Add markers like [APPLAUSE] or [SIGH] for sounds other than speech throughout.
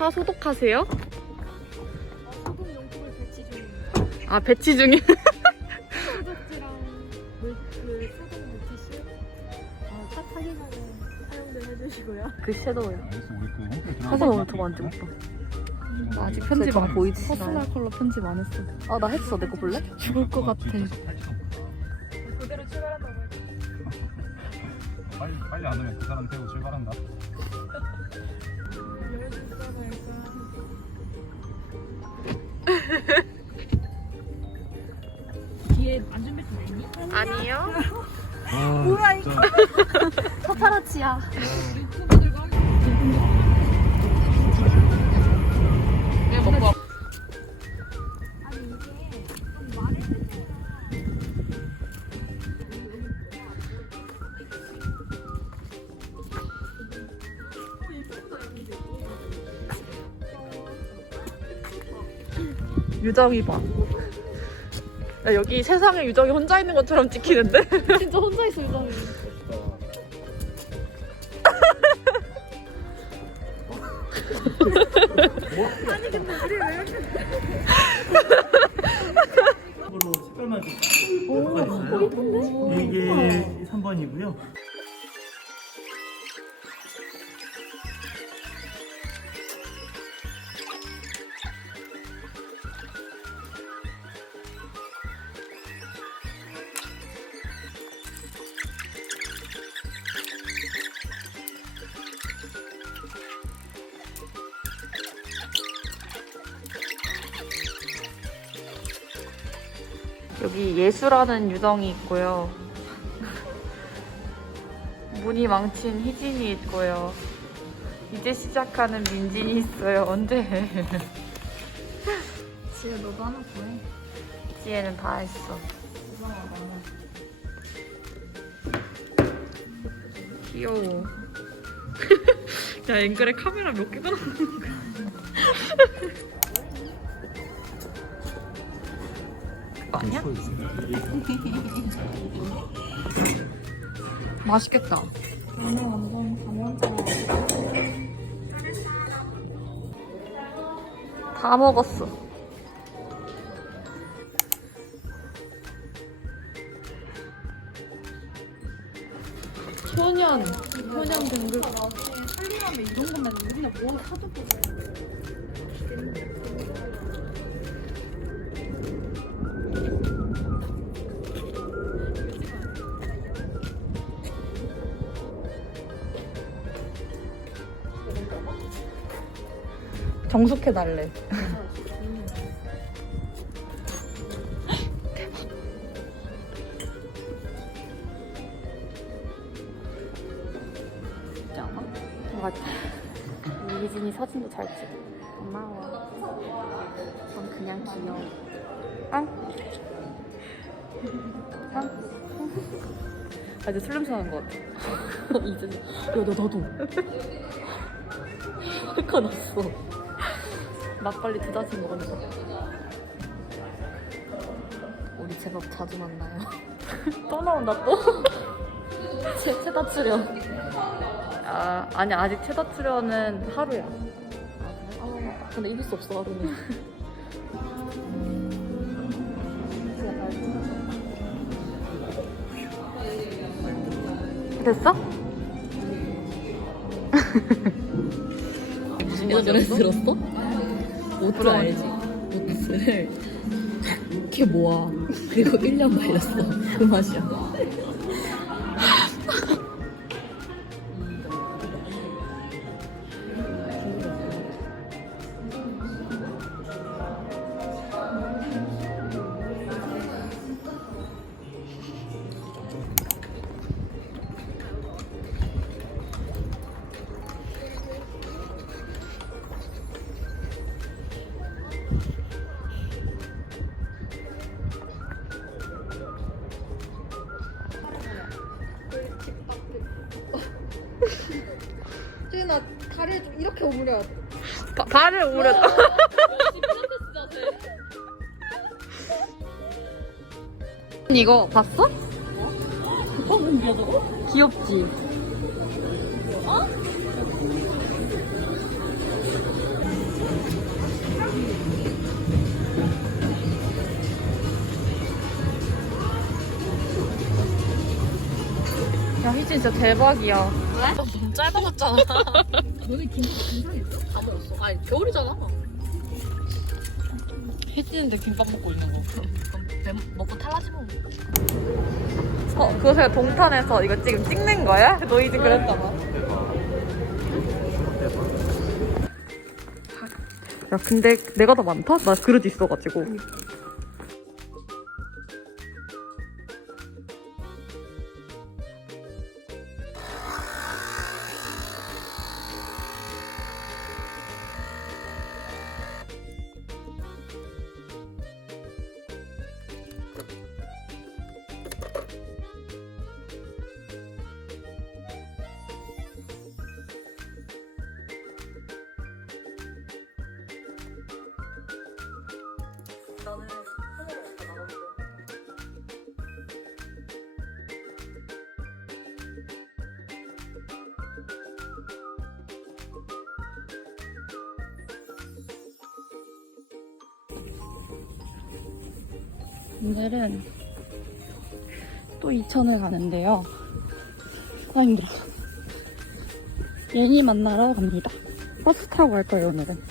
차 소독하세요? 소독 용품을 배치 중입니다. 아 배치 중이 소독지랑 물, 그 소독 물티슈 어, 차 타기 전에 사용들 해주시고요. 그 섀도우요 알겠어 우리 그 홈페이지 사진 오늘 더안 찍었어 나 아직 편집 안 보이지? 퍼스널 컬러 편집 안 했어. 아 나 했어 내 거 볼래? 죽을 것 같아. 그대로 출발한다고 해요. 빨리 빨리 안 오면 그 사람 태우고 출발한다. [LAUGHS] 아니요 뭐야 이거? 파파라치야 유정이 봐 야, 여기 세상에 유정이 혼자 있는 것처럼 찍히는데? [LAUGHS] 진짜 혼자 있어 유정이. 으로 색깔만 좀 있어요. 이게 3번이고요. 여기 예수라는 유정이 있고요. 문이 망친 희진이 있고요. 이제 시작하는 민진이 있어요. 언제 해? [LAUGHS] 지혜 너도 하나 구해. 지혜는 다 했어. 귀여워. [LAUGHS] 야, 앵글에 카메라 몇 개가 나오는 거야? 아니야? [LAUGHS] 맛있겠다. 오늘 완전. 다 먹었어. 효년, 효년 등급. 살림하면 이런 것만 우리나 뭐 사도 보자. 정숙해 달래. 유진이 사진도 잘 찍어. 고마워. 넌 그냥 귀여워. 아? 아? 아, 이제 술 냄새 나는 것 같아. [LAUGHS] 이제. 야, 너 나도. [LAUGHS] 화가 났어. 막걸리 두 잔씩 먹었는데. 우리 제법 자주 만나요. [LAUGHS] 또 나온다, 또? [LAUGHS] 제 최다 출연. 아, 아니, 아직 최다 출연은 하루야. 아, 근데 이길 수 없어, 하루는. [LAUGHS] 됐어? 이거 전에 들었어? 오트 알지? 오트를 걔 [LAUGHS] 모아. 그리고 1년 걸렸어. 그 맛이야. 이렇게 오므려야 돼. 바, 발을 오므렸다. [LAUGHS] 이거 봤어? 귀엽지? 야 희진 진짜 대박이야. 너무 짧아졌잖아. [LAUGHS] 너네 김 김상했어? 다 먹었어. 아니 겨울이잖아. 희진인데 김밥 먹고 있는 거. 그럼 배 먹고 탈라지 뭐. 어, 그거 제가 동탄에서 이거 지금 찍는 거야? 너희 집 그랬잖아. 야, 근데 내가 더 많다? 나 그릇 있어가지고. 오늘은 또 이천을 가는데요. 아 힘들어. 예니 만나러 갑니다. 버스 타고 갈 거예요 오늘은.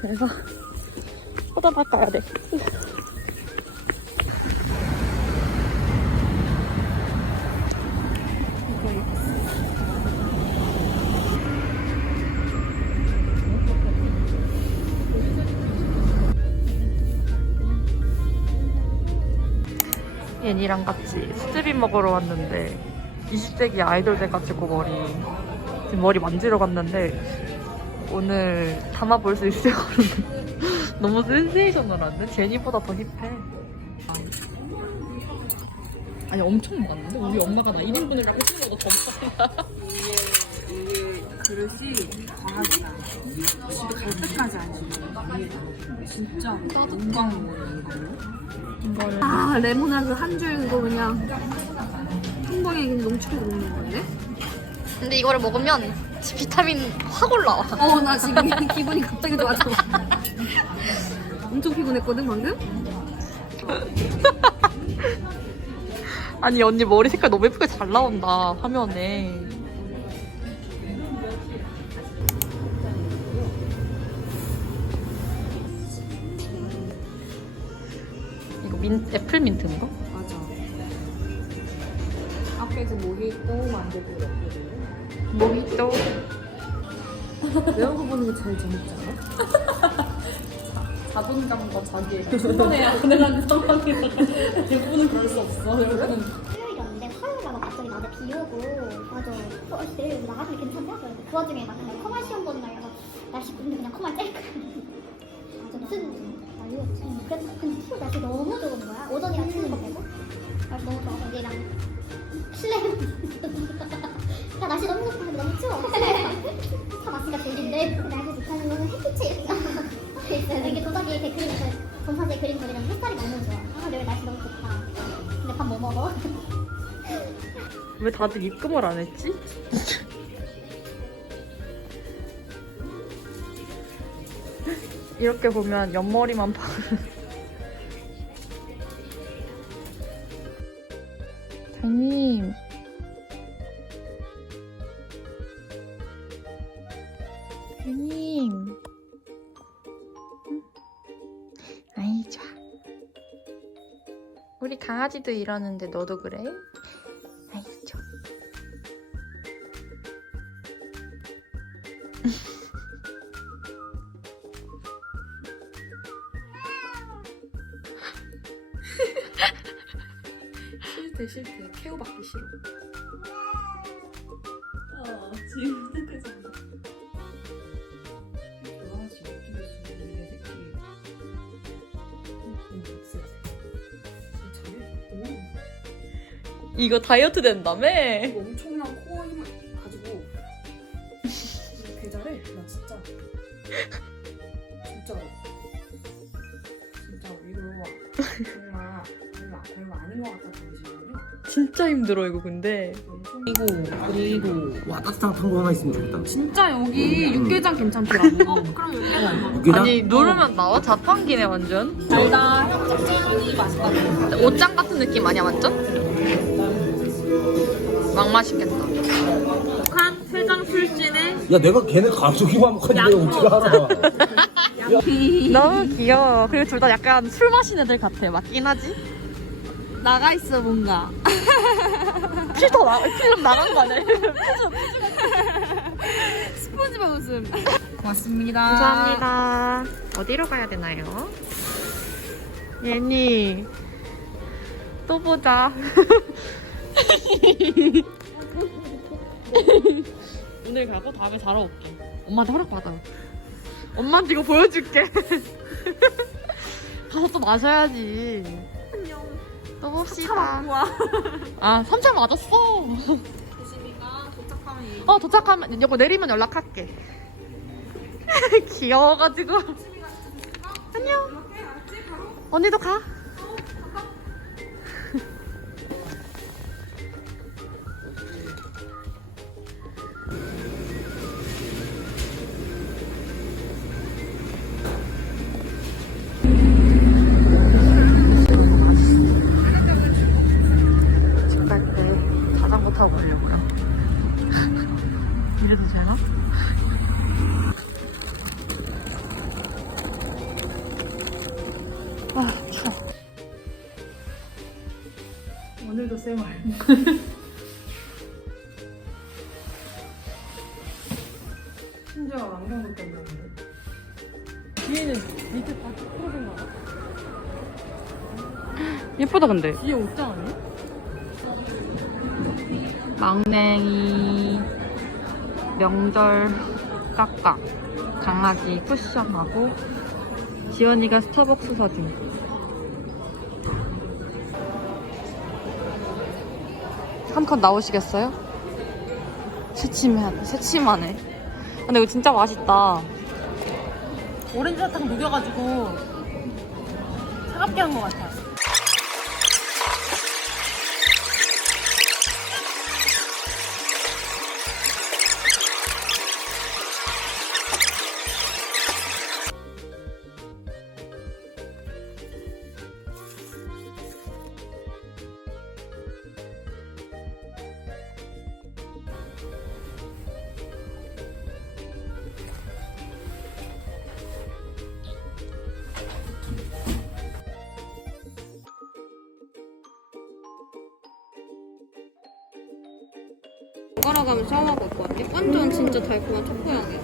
그래서 호다닥 가야 돼. 얘니랑 같이 수제비 먹으러 왔는데 20세기 아이돌 돼가지고 머리 지금 머리 만지러 갔는데 오늘 담아볼 수 있을 것 같은데 [LAUGHS] 너무 센세이셔널한데? 제니보다 더 힙해 아니 엄청 많은데 우리 엄마가 나 1인분을 다 해주는 거더 먹다. 그릇이 않아. 집에 갈 때까지 안 주는 진짜 건강 먹는 거. 아 레몬하고 한줄 이거 그냥 한 방에 그냥 농축해서 먹는 건데? 근데 이거를 먹으면 비타민 확 올라와. 어 나 지금 기분이 갑자기 좋아져. [LAUGHS] 엄청 피곤했거든 방금? 아니 언니 머리 색깔 너무 예쁘게 잘 나온다 화면에 민, 애플 민트인가? 맞아. 앞에서 모히또 만들고. 모히또 외운 거 보는 게 제일 재밌지 않아? [LAUGHS] 자존감과 자기 충분해야 가능한 상황이라서 대부분은 그럴 수 없어. 여러분. 수요일이었는데 갑자기 낮에 비 오고 맞아 어, 내일 나가면 괜찮냐? 그 와중에 막 커말 시험 보는 날 그래서 근데 수요일 날씨 너무 좋은 거야. 오전이랑 치는 거 빼고. 날씨 너무 좋아서 얘랑 실내 야 날씨 너무 좋다 너무 추워. 다 마스가 들린데. 날씨 좋다는 거는 햇빛이 있어 이게 도자기 댓글이 전사제 그림 그리는 햇살이 너무 좋아. 아 내일 날씨 너무 좋다. 근데 밥 뭐 먹어? [LAUGHS] 왜 다들 입금을 안 했지? [LAUGHS] 이렇게 보면 옆머리만 파장 [LAUGHS] 강아지도 이러는데 너도 그래? 아이 좋아 싫대 싫대. 케어 받기 싫어. 아 지금 이거 다이어트 된다며? 이거 엄청난 코어 힘을 가지고 이거 개잘해. 나 진짜. 진짜 진짜로. 이거 정말 별로, 아닌 것 같다 보이시거든요. 진짜 힘들어 이거 근데 엄청 그리고 그리고 와 따뜻한 탕거 하나 있으면 좋겠다. 진짜 여기 음. 육개장 괜찮더라. 어, 그럼 육개장. 뭐. 육개장? 아니 누르면 나와? 자판기네 완전 둘다 향 짭짤하니 맛있다. 옷장 같은 느낌 아니야 완전? 막 맛있겠다. 북한 회장 출신의 야 내가 걔네 가족이만 먹었는데 내가 어떻게 알아? 너무 귀여워. 그리고 둘 다 약간 술 마시는 애들 같아. 맞긴 하지? 나가 있어 뭔가. 필터 나, 필름 나간 거 아니야? [LAUGHS] 스폰지밥 웃음. 고맙습니다. 감사합니다. 어디로 가야 되나요? 예니. 또 보자. 오늘 가고 다음에 자러 올게. 엄마한테 허락받아. 엄마한테 이거 보여줄게. [LAUGHS] 가서 또 마셔야지. 안녕. 또 봅시다. 아, 3차 맞았어. 조심이가 도착하면 얘기. 어, 도착하면, 이거 내리면 연락할게. [LAUGHS] 귀여워가지고. 안녕. 언니도 가. 아, 추워. 오늘도 쌩얼. [LAUGHS] 심지어 안경도 꼈는데. 뒤에는 밑에 다 풀어진 거 같아. [LAUGHS] 예쁘다, 근데. 뒤에 옷장 아니야? 막냉이, 명절 깎아, 강아지 쿠션하고, 지원이가 스타벅스 사진. 한 컷 나오시겠어요? 새침해, 새침하네. 근데 이거 진짜 맛있다. 오렌지 사탕 녹여가지고 차갑게 한 것 같아. 가면 샤워하고 올것 같아. 완전 진짜 달콤한 초코 향이야.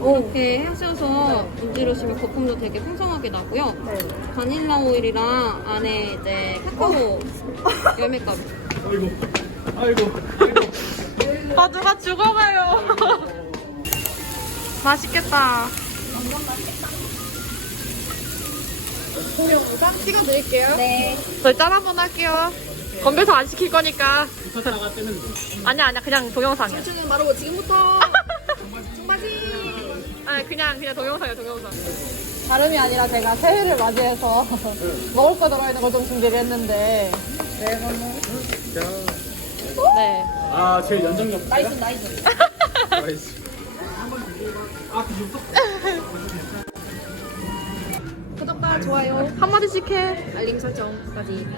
이렇게 하셔서 문지르시면 거품도 되게 풍성하게 나고요. 바닐라 오일이랑 안에 이제 카카오 열매가루. 아, 누가 죽어가요. [LAUGHS] 맛있겠다. 동영상 찍어드릴게요. 네. 저희 짠 한번 할게요. 건배사 안 시킬 거니까. 아니야, 아니야. 그냥 동영상이야. 지금 바로 지금부터 [LAUGHS] 아니, 그냥, 그냥 동영상이야, 동영상. 다름이 아니라 제가 새해를 맞이해서 [LAUGHS] 먹을 거 들어있는 걸 좀 준비를 했는데 네. 아 제일 없어요? 나이스 나이스. 나이스. [LAUGHS] 구독과 좋아요, 한마디씩 해. 알림 설정까지. [LAUGHS]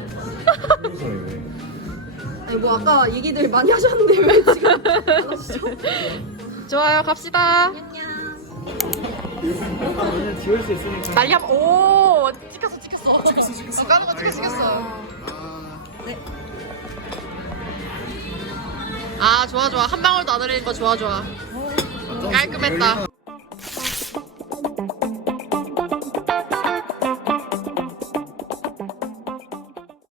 아니 뭐 아까 얘기들 많이 하셨는데 왜 지금 안 하시죠? 좋아요, 갑시다. 오늘 지울 수 있으니까. 난리 한 오, 찍혔어, 찍혔어. 찍혔어, 찍혔어. 까는 거 찍혔어, 찍혔어. 네. 아, 좋아, 좋아. 한 방울도 안 흘리는 거 좋아, 좋아. 깔끔했다.